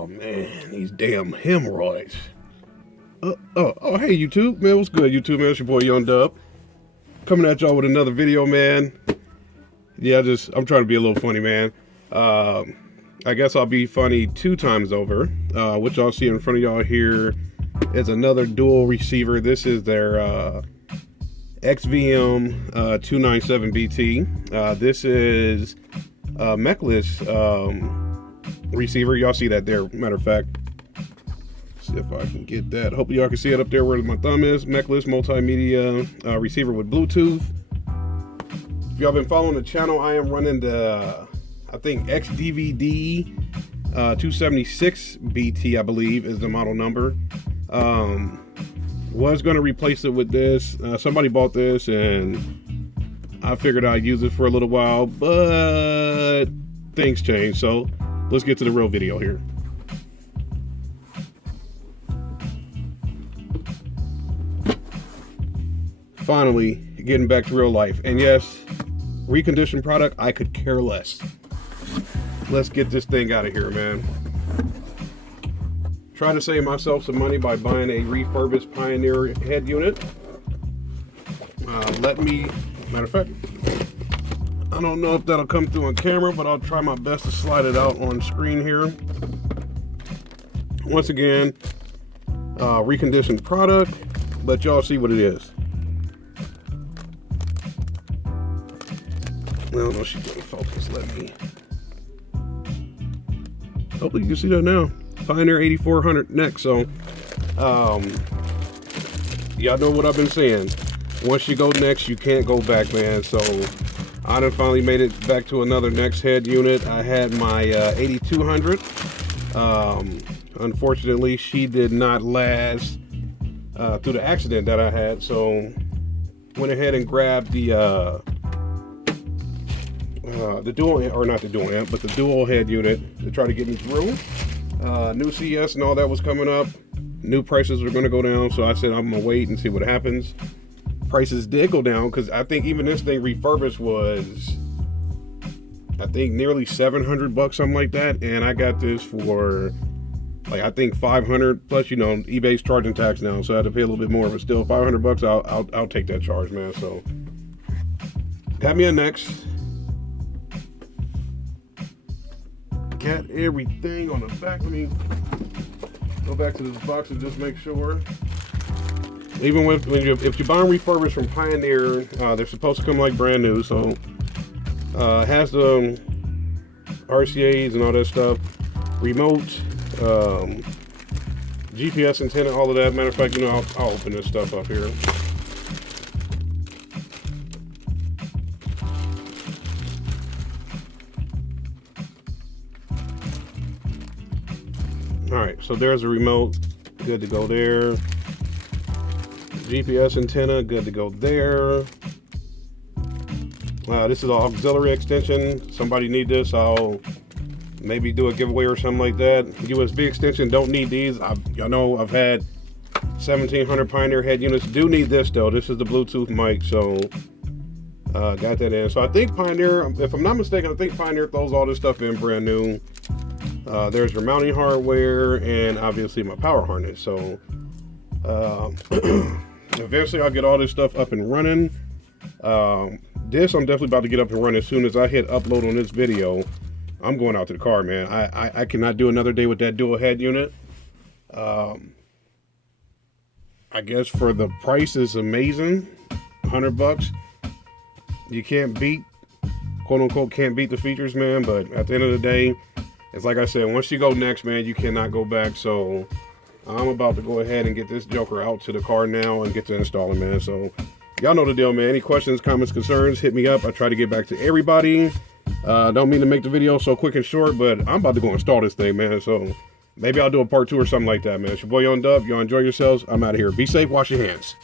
Oh man, these damn hemorrhoids. Oh, hey YouTube, man, what's good YouTube, man? It's your boy Young Dub, coming at y'all with another video, man. Yeah, I'm trying to be a little funny, man. I guess I'll be funny 2 times over. What y'all see in front of y'all here is another dual receiver. This is their XVM 297BT. This is a mechless receiver. Y'all see that there, matter of fact. See if I can get that. Hopefully y'all can see it up there where my thumb is. Mechless multimedia receiver with Bluetooth. If y'all been following the channel, I am running the I think XDVD 276BT, I believe is the model number. Was going to replace it with this. Somebody bought this and I figured I'd use it for a little while, but things changed. So let's get to the real video here. Finally getting back to real life. And yes, reconditioned product, I could care less. Let's get this thing out of here, man. Trying to save myself some money by buying a refurbished Pioneer head unit. Matter of fact, I don't know if that'll come through on camera, but I'll try my best to slide it out on screen here. Once again, reconditioned product, but y'all see what it is. I don't know if she's getting focus. Let me. Hopefully you can see that now. Pioneer 8400 NEX. So, y'all know what I've been saying. Once you go NEX, you can't go back, man. So, I done finally made it back to another NEX head unit. I had my 8200. Unfortunately, she did not last through the accident that I had. So, went ahead and grabbed the dual, or not the dual amp, but the dual head unit to try to get me through. New CES and all that was coming up. New prices are going to go down, so I said I'm going to wait and see what happens. Prices did go down because I think even this thing refurbished was, I think, nearly 700 bucks, something like that, and I got this for like, I think 500 plus, you know, eBay's charging tax now, so I had to pay a little bit more, but still 500 bucks, I'll take that charge, man. So got me a NEX. Got everything on the back. Let me go back to this box and just make sure. Even if you buy them refurbished from Pioneer, they're supposed to come like brand new. So it has the RCAs and all that stuff, remote, GPS antenna, all of that. Matter of fact, you know, I'll open this stuff up here. Alright, so there's a remote, good to go there. GPS antenna, good to go there. This is an auxiliary extension. Somebody need this, I'll maybe do a giveaway or something like that. USB extension, don't need these. Y'all know I've had 1700 Pioneer head units. Do need this though. This is the Bluetooth mic, so got that in. So I think Pioneer, if I'm not mistaken, I think Pioneer throws all this stuff in brand new. There's your mounting hardware and obviously my power harness. So eventually I'll get all this stuff up and running. This I'm definitely about to get up and running. As soon as I hit upload on this video, I'm going out to the car, man. I cannot do another day with that dual head unit. I guess for the price is amazing, 100 bucks. You can't beat, quote unquote, can't beat the features, man. But at the end of the day, it's like I said, once you go NEX, man, you cannot go back. So I'm about to go ahead and get this joker out to the car now and get to installing, man. So y'all know the deal, man. Any questions, comments, concerns, hit me up. I try to get back to everybody. Don't mean to make the video so quick and short, but I'm about to go install this thing, man. So maybe I'll do a part 2 or something like that, man. It's your boy Young Dub. Y'all enjoy yourselves. I'm out of here. Be safe. Wash your hands.